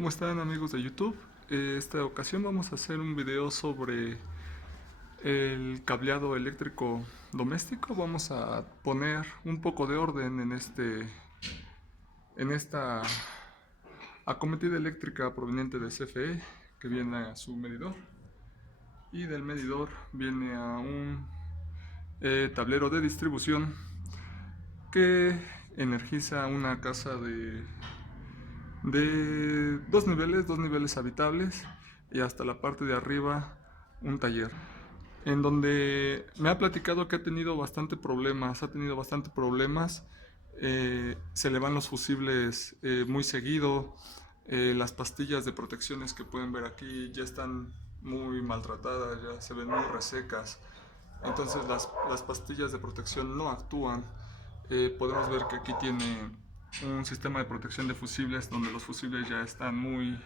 ¿Cómo están amigos de YouTube? Esta ocasión vamos a hacer un video sobre el cableado eléctrico doméstico. Vamos a poner un poco de orden en esta acometida eléctrica proveniente de CFE que viene a su medidor, y del medidor viene a un tablero de distribución que energiza una casa de dos niveles habitables, y hasta la parte de arriba un taller, en donde me ha platicado que ha tenido bastante problemas. Se le van los fusibles muy seguido. Las pastillas de protecciones que pueden ver aquí ya están muy maltratadas, ya se ven muy resecas. Entonces las pastillas de protección no actúan. Podemos ver que aquí tiene un sistema de protección de fusibles donde los fusibles ya están muy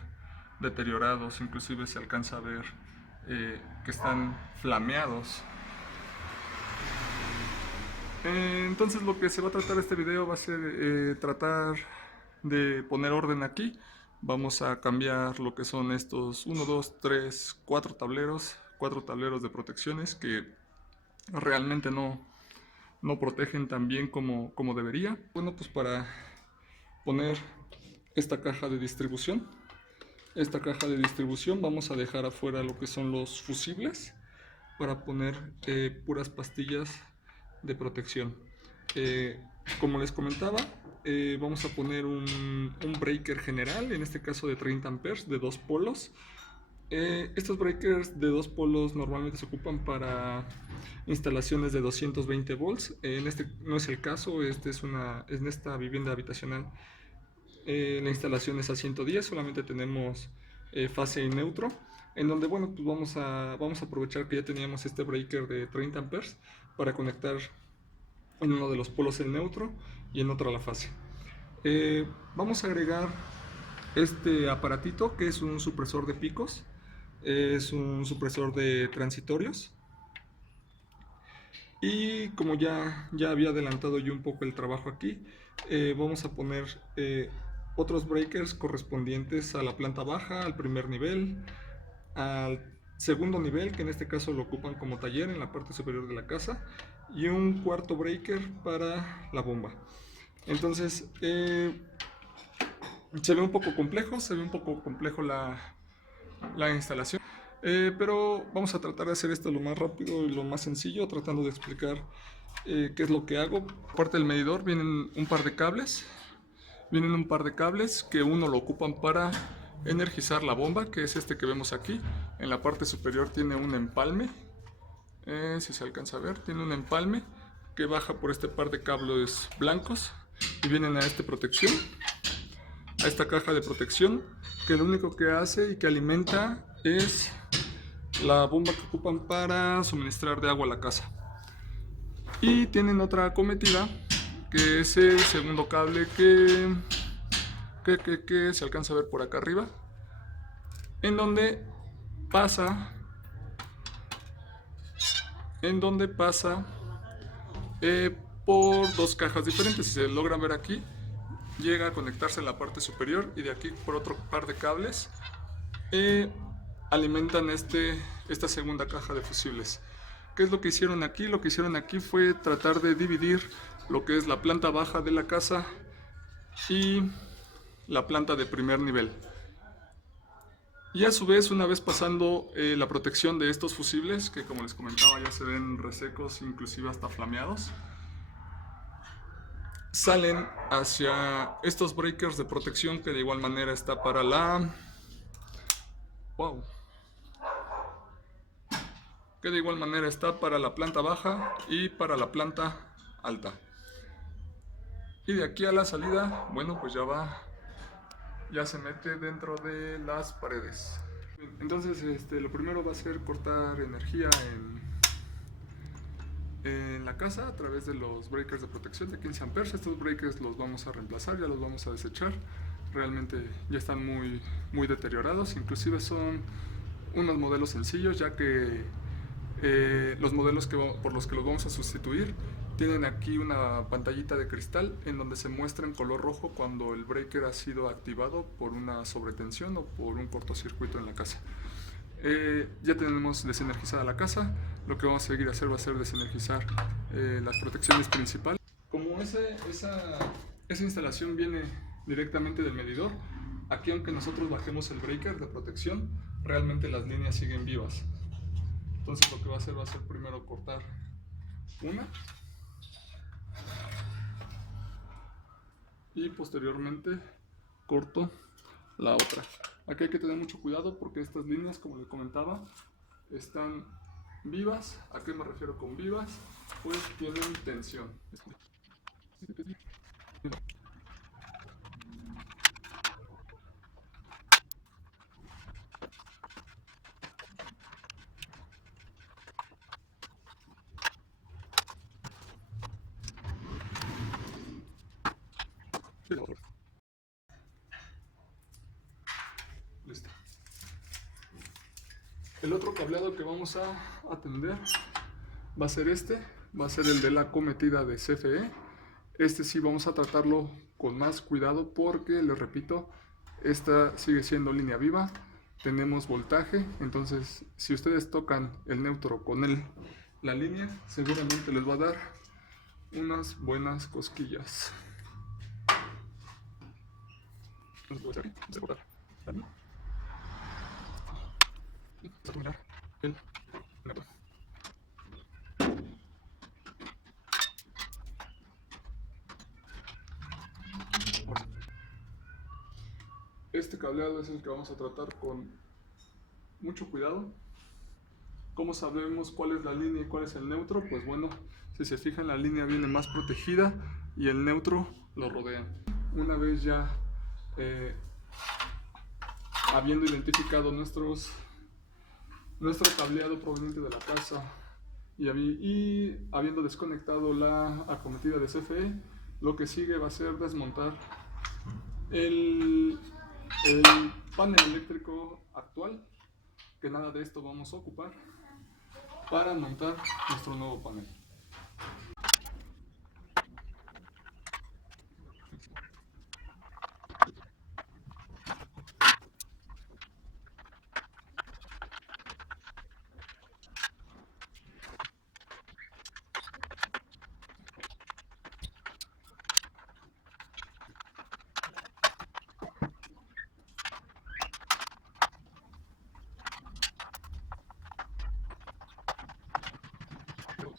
deteriorados, inclusive se alcanza a ver que están flameados. Entonces lo que se va a tratar este video va a ser tratar de poner orden aquí. Vamos a cambiar lo que son estos 1, 2, 3, 4 tableros de protecciones que realmente no protegen tan bien como debería. Bueno, pues para poner esta caja de distribución, vamos a dejar afuera lo que son los fusibles para poner puras pastillas de protección. Como les comentaba, vamos a poner un breaker general, en este caso de 30 amperes de 2 polos. Estos breakers de 2 polos normalmente se ocupan para instalaciones de 220 volts. En este no es el caso. En esta vivienda habitacional la instalación es a 110, solamente tenemos fase y neutro, en donde bueno, pues vamos a aprovechar que ya teníamos este breaker de 30 amperes para conectar en uno de los polos el neutro y en otro la fase. Vamos a agregar este aparatito, que es un supresor de picos, es un supresor de transitorios. Y como ya había adelantado yo un poco el trabajo aquí, vamos a poner otros breakers correspondientes a la planta baja, al primer nivel, al segundo nivel, que en este caso lo ocupan como taller en la parte superior de la casa, y un cuarto breaker para la bomba. Entonces se ve un poco complejo la instalación, pero vamos a tratar de hacer esto lo más rápido y lo más sencillo, tratando de explicar qué es lo que hago. Aparte del medidor vienen un par de cables, que uno lo ocupan para energizar la bomba, que es este que vemos aquí. En la parte superior tiene un empalme, si se alcanza a ver, tiene un empalme que baja por este par de cables blancos y vienen a esta caja de protección, que lo único que hace y que alimenta es la bomba que ocupan para suministrar de agua a la casa. Y tienen otra acometida, que es el segundo cable que se alcanza a ver por acá arriba, en donde pasa por dos cajas diferentes. Si se logran ver aquí, llega a conectarse en la parte superior, y de aquí por otro par de cables alimentan esta segunda caja de fusibles. ¿Qué es lo que hicieron aquí? Lo que hicieron aquí fue tratar de dividir lo que es la planta baja de la casa y la planta de primer nivel. Y a su vez, una vez pasando la protección de estos fusibles, que como les comentaba ya se ven resecos, inclusive hasta flameados, salen hacia estos breakers de protección, que de igual manera está para la planta baja y para la planta alta. Y de aquí a la salida, bueno, pues ya se mete dentro de las paredes. Entonces lo primero va a ser cortar energía en la casa a través de los breakers de protección de 15 amperes. Estos breakers los vamos a reemplazar, ya los vamos a desechar. Realmente ya están muy deteriorados, inclusive son unos modelos sencillos, ya que los modelos por los que los vamos a sustituir Tienen aquí una pantallita de cristal en donde se muestra en color rojo cuando el breaker ha sido activado por una sobretensión o por un cortocircuito en la casa. Ya tenemos desenergizada la casa. Lo que vamos a seguir a hacer va a ser desenergizar las protecciones principales. Como esa instalación viene directamente del medidor, aquí aunque nosotros bajemos el breaker de protección, realmente las líneas siguen vivas. Entonces lo que va a ser primero cortar una y posteriormente corto la otra. Aquí hay que tener mucho cuidado porque estas líneas, como les comentaba, están vivas. ¿A qué me refiero con vivas? Pues tienen tensión. Listo. El otro cableado que vamos a atender va a ser va a ser el de la cometida de CFE. Este sí vamos a tratarlo con más cuidado porque, les repito, esta sigue siendo línea viva, tenemos voltaje, entonces si ustedes tocan el neutro con la línea, seguramente les va a dar unas buenas cosquillas. Este cableado es el que vamos a tratar con mucho cuidado. ¿Cómo sabemos cuál es la línea y cuál es el neutro? Pues bueno, si se fijan, la línea viene más protegida y el neutro lo rodea. Una vez ya habiendo identificado nuestro cableado proveniente de la casa y habiendo desconectado la acometida de CFE, lo que sigue va a ser desmontar el panel eléctrico actual, que nada de esto vamos a ocupar para montar nuestro nuevo panel.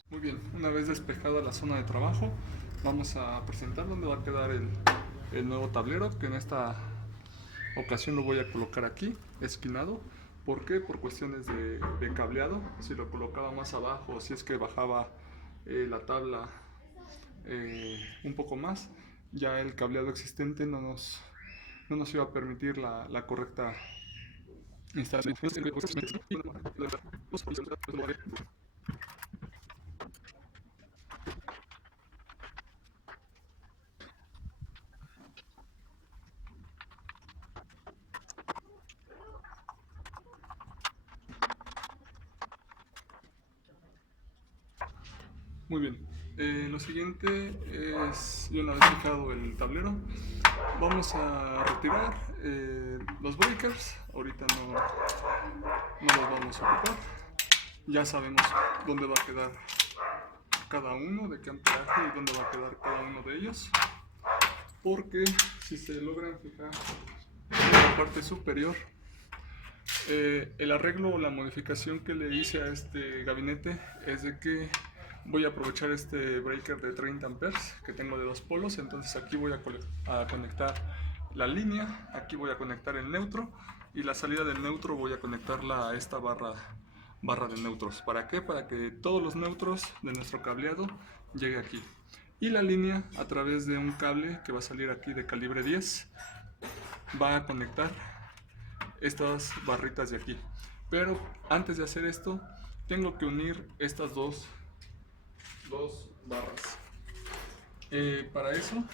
Muy bien, una vez despejada la zona de trabajo, vamos a presentar dónde va a quedar el nuevo tablero, que en esta ocasión lo voy a colocar aquí, esquinado. ¿Por qué? Por cuestiones de cableado. Si lo colocaba más abajo, si es que bajaba la tabla un poco más, ya el cableado existente no nos iba a permitir la correcta instalación. Muy bien, lo siguiente es, y una vez fijado el tablero, vamos a retirar los breakers. Ahorita no los vamos a ocupar. Ya sabemos dónde va a quedar cada uno, de qué amperaje y dónde va a quedar cada uno de ellos, porque si se logran fijar en la parte superior, el arreglo o la modificación que le hice a este gabinete es de que voy a aprovechar este breaker de 30 amperes que tengo de 2 polos. Entonces aquí voy a conectar la línea, aquí voy a conectar el neutro, y la salida del neutro voy a conectarla a esta barra de neutros. ¿Para qué? Para que todos los neutros de nuestro cableado llegue aquí. Y la línea, a través de un cable que va a salir aquí de calibre 10, va a conectar estas barritas de aquí. Pero antes de hacer esto, tengo que unir estas dos barras. Para eso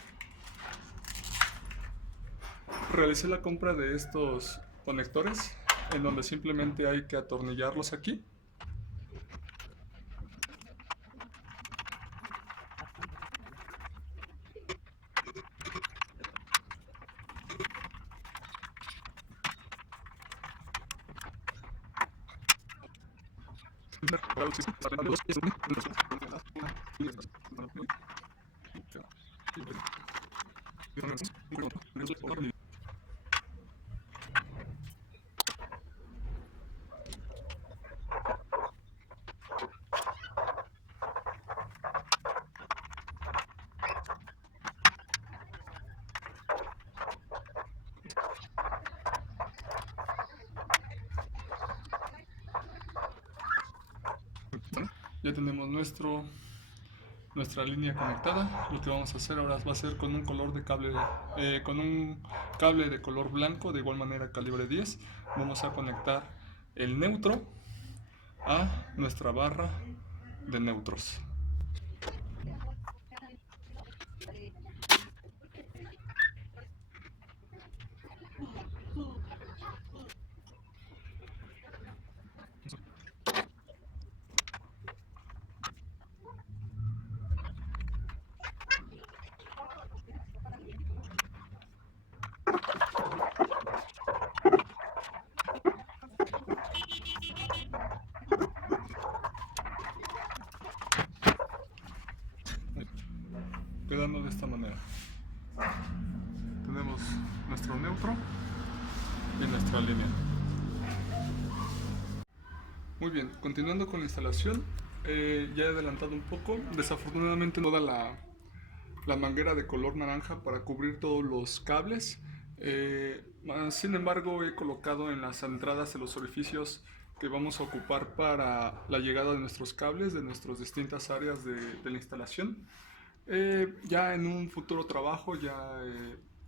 realicé la compra de estos conectores, en donde simplemente hay que atornillarlos aquí Ya tenemos nuestra línea conectada. Lo que vamos a hacer ahora va a ser con un color de cable, con un cable de color blanco, de igual manera calibre 10. Vamos a conectar el neutro a nuestra barra de neutros. Quedando de esta manera. Tenemos nuestro neutro y nuestra línea. Muy bien, continuando con la instalación, ya he adelantado un poco. Desafortunadamente no da la manguera de color naranja para cubrir todos los cables. Sin embargo, he colocado en las entradas de los orificios que vamos a ocupar para la llegada de nuestros cables de nuestras distintas áreas de la instalación. Ya en un futuro trabajo ya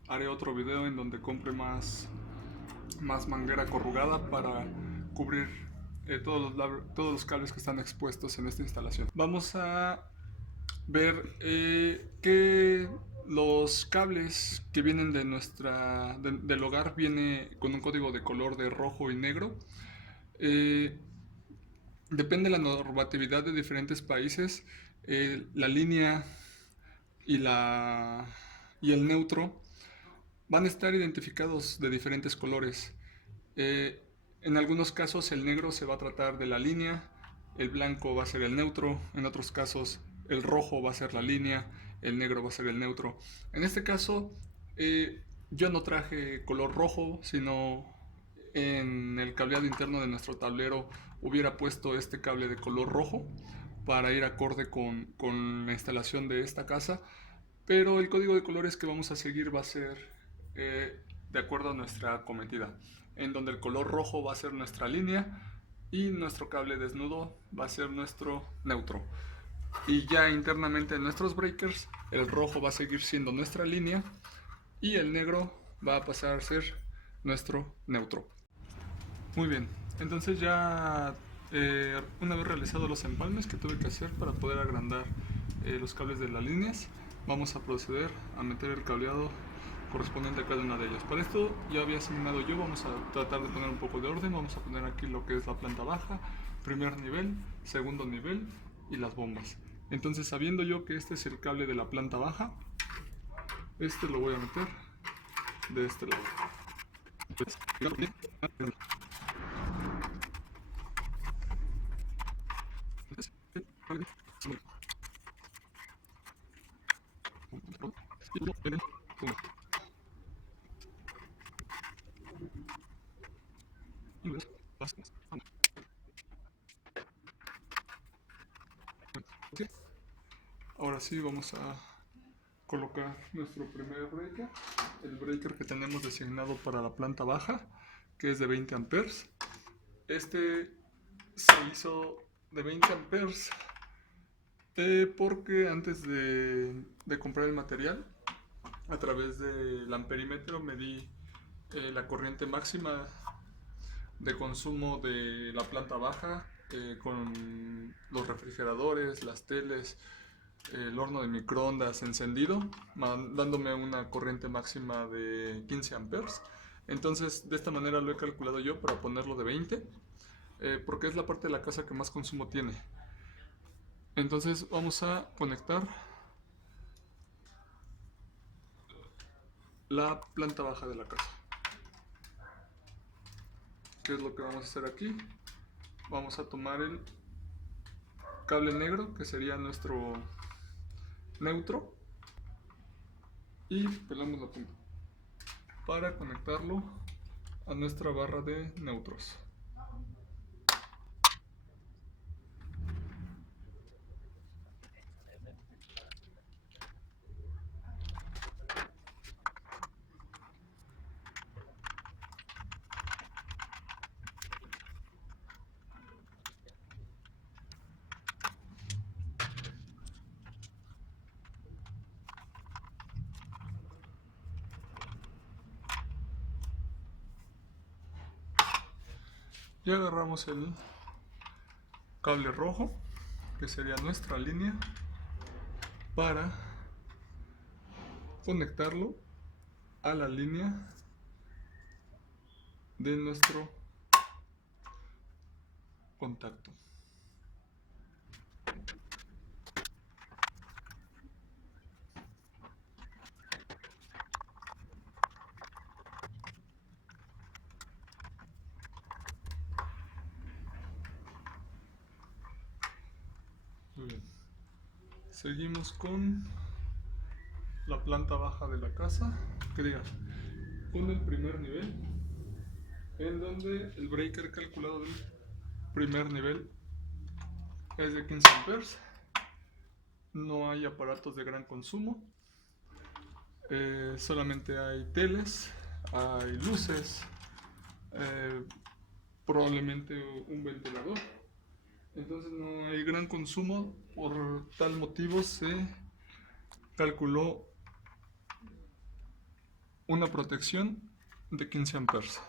haré otro video en donde compre más manguera corrugada para cubrir todos los cables que están expuestos en esta instalación. Vamos a ver que los cables que vienen del hogar viene con un código de color de rojo y negro. Depende de la normatividad de diferentes países, la línea y el neutro van a estar identificados de diferentes colores. En algunos casos el negro se va a tratar de la línea, el blanco va a ser el neutro, en otros casos el rojo va a ser la línea, el negro va a ser el neutro. En este caso yo no traje color rojo, sino en el cableado interno de nuestro tablero hubiera puesto este cable de color rojo para ir acorde con la instalación de esta casa, pero el código de colores que vamos a seguir va a ser de acuerdo a nuestra cometida, en donde el color rojo va a ser nuestra línea y nuestro cable desnudo va a ser nuestro neutro. Y ya internamente en nuestros breakers, el rojo va a seguir siendo nuestra línea y el negro va a pasar a ser nuestro neutro. Muy bien, entonces ya una vez realizados los empalmes que tuve que hacer para poder agrandar los cables de las líneas, vamos a proceder a meter el cableado correspondiente a cada una de ellas. Para esto ya había asignado yo, vamos a tratar de poner un poco de orden. Vamos a poner aquí lo que es la planta baja, primer nivel, segundo nivel y las bombas. Entonces, sabiendo yo que este es el cable de la planta baja, este lo voy a meter de este lado. Ahora sí vamos a colocar nuestro primer breaker, el breaker que tenemos designado para la planta baja, que es de 20 amperes. Este se hizo de 20 amperes porque antes de comprar el material, a través del amperímetro medí la corriente máxima de consumo de la planta baja con los refrigeradores, las teles, el horno de microondas encendido, dándome una corriente máxima de 15 amperes. Entonces de esta manera lo he calculado yo para ponerlo de 20, porque es la parte de la casa que más consumo tiene. Entonces vamos a conectar la planta baja de la casa. ¿Qué es lo que vamos a hacer aquí? Vamos a tomar el cable negro, que sería nuestro neutro, y pelamos la punta para conectarlo a nuestra barra de neutros. Y agarramos el cable rojo, que sería nuestra línea, para conectarlo a la línea de nuestro contacto. Muy bien. Seguimos con la planta baja de la casa, que diga, con el primer nivel, en donde el breaker calculado del primer nivel es de 15 amperes. No hay aparatos de gran consumo, solamente hay teles, hay luces, probablemente un ventilador. Entonces no hay gran consumo, por tal motivo se calculó una protección de 15 amperes.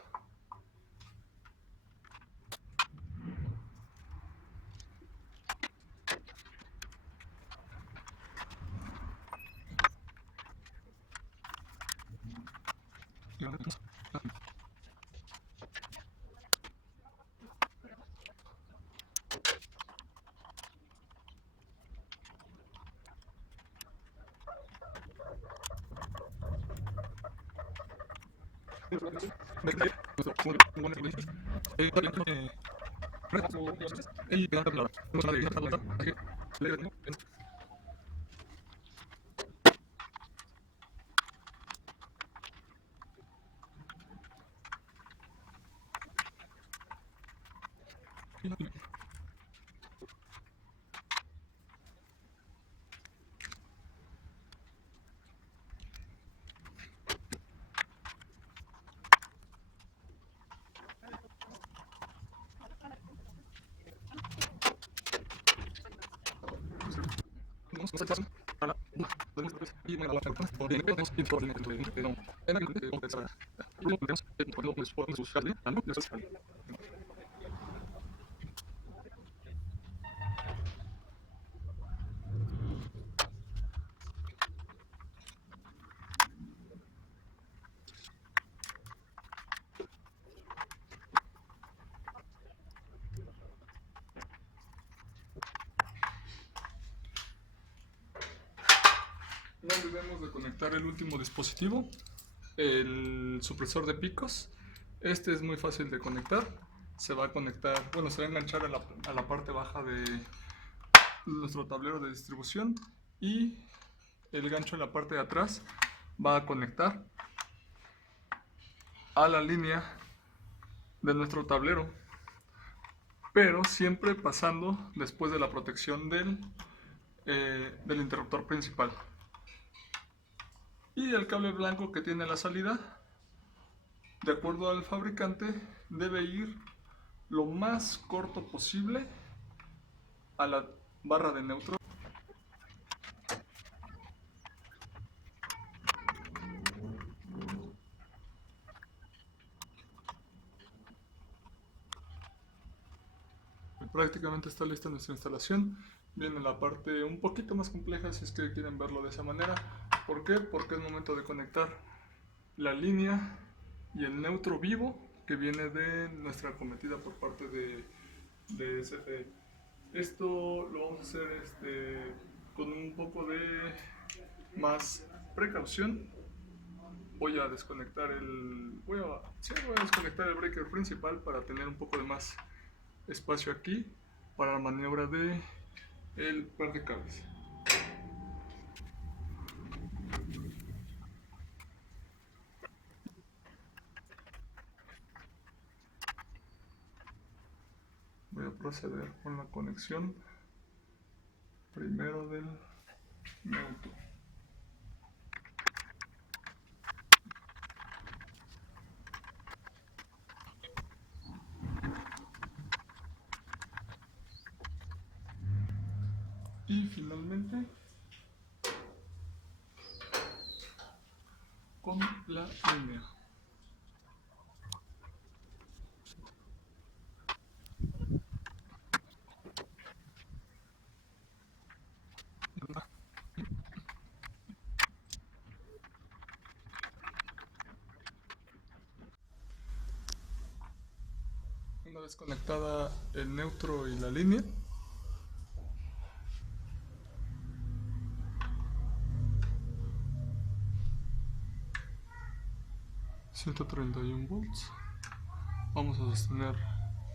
No olvidemos de conectar el último dispositivo, el supresor de picos. Este es muy fácil de conectar. Se va a conectar, bueno, se va a enganchar a la parte baja de nuestro tablero de distribución, y el gancho en la parte de atrás va a conectar a la línea de nuestro tablero, pero siempre pasando después de la protección del interruptor principal. Y el cable blanco que tiene la salida, de acuerdo al fabricante, debe ir lo más corto posible a la barra de neutro. Prácticamente está lista nuestra instalación. Viene la parte un poquito más compleja si es que quieren verlo de esa manera. ¿Por qué? Porque es momento de conectar la línea y el neutro vivo que viene de nuestra cometida por parte de CFE. Esto lo vamos a hacer con un poco de más precaución. Voy a desconectar voy a desconectar el breaker principal para tener un poco de más espacio aquí para la maniobra de el par de cables. Voy a proceder con la conexión primero del neutro. Y finalmente con la línea. Una vez conectada el neutro y la línea, $131 volts, vamos a sostener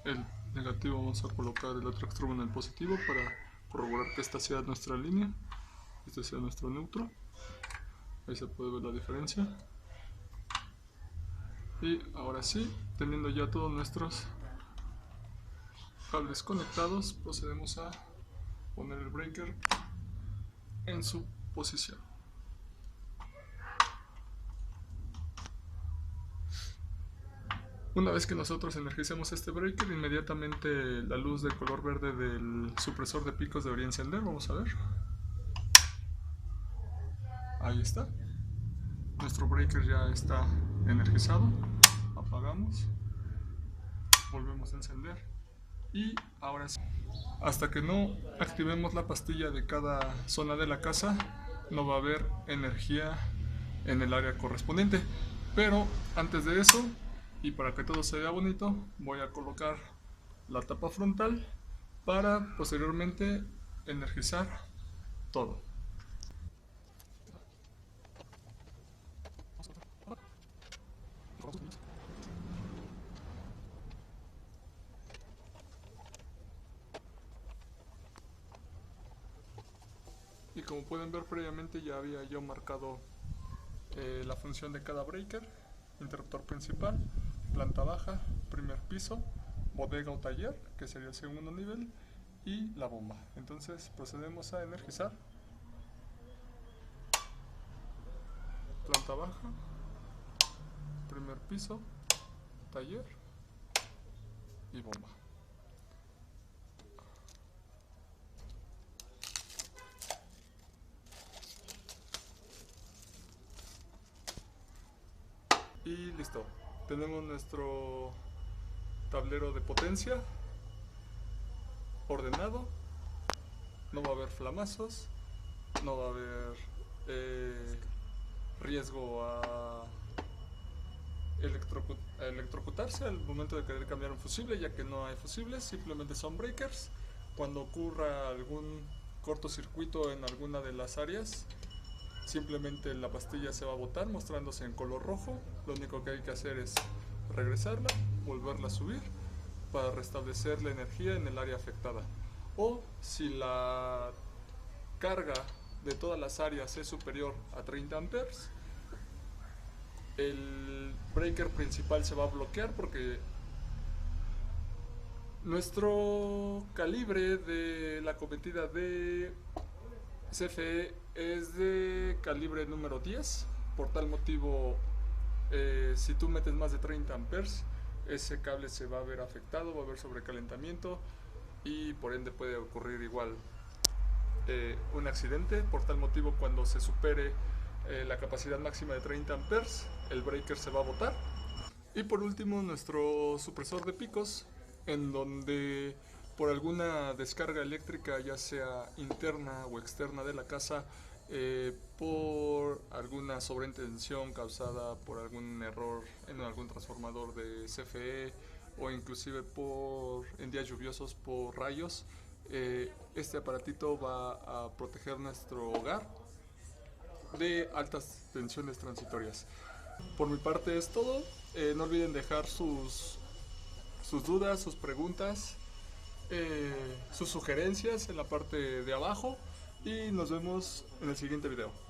el negativo, vamos a colocar el otro extremo en el positivo para corroborar que esta sea nuestra línea, este sea nuestro neutro. Ahí se puede ver la diferencia. Y ahora sí, teniendo ya todos nuestros cables conectados, procedemos a poner el breaker en su posición. Una vez que nosotros energicemos este breaker, inmediatamente la luz de color verde del supresor de picos debería encender. Vamos a ver. Ahí está. Nuestro breaker ya está energizado. Apagamos. Volvemos a encender. Y ahora sí, hasta que no activemos la pastilla de cada zona de la casa, no va a haber energía en el área correspondiente. Pero antes de eso, y para que todo se vea bonito, voy a colocar la tapa frontal para posteriormente energizar todo. Y como pueden ver, previamente ya había yo marcado la función de cada breaker: interruptor principal, planta baja, primer piso, bodega o taller, que sería el segundo nivel, y la bomba. Entonces procedemos a energizar planta baja, primer piso, taller y bomba. Y listo, tenemos nuestro tablero de potencia ordenado. No va a haber flamazos, no va a haber riesgo a electrocutarse al momento de querer cambiar un fusible, ya que no hay fusibles, simplemente son breakers. Cuando ocurra algún cortocircuito en alguna de las áreas, simplemente la pastilla se va a botar mostrándose en color rojo. Lo único que hay que hacer es regresarla, volverla a subir para restablecer la energía en el área afectada. O si la carga de todas las áreas es superior a 30 amperes, el breaker principal se va a bloquear porque nuestro calibre de la cometida de CFE es de calibre número 10. Por tal motivo, si tú metes más de 30 amperes, ese cable se va a ver afectado, va a haber sobrecalentamiento y por ende puede ocurrir igual un accidente. Por tal motivo, cuando se supere la capacidad máxima de 30 amperes, el breaker se va a botar. Y por último, nuestro supresor de picos, en donde por alguna descarga eléctrica, ya sea interna o externa de la casa, por alguna sobreintensión causada por algún error en algún transformador de CFE, o inclusive en días lluviosos por rayos, este aparatito va a proteger nuestro hogar de altas tensiones transitorias. Por mi parte es todo. No olviden dejar sus dudas, sus preguntas, sus sugerencias en la parte de abajo y nos vemos en el siguiente video.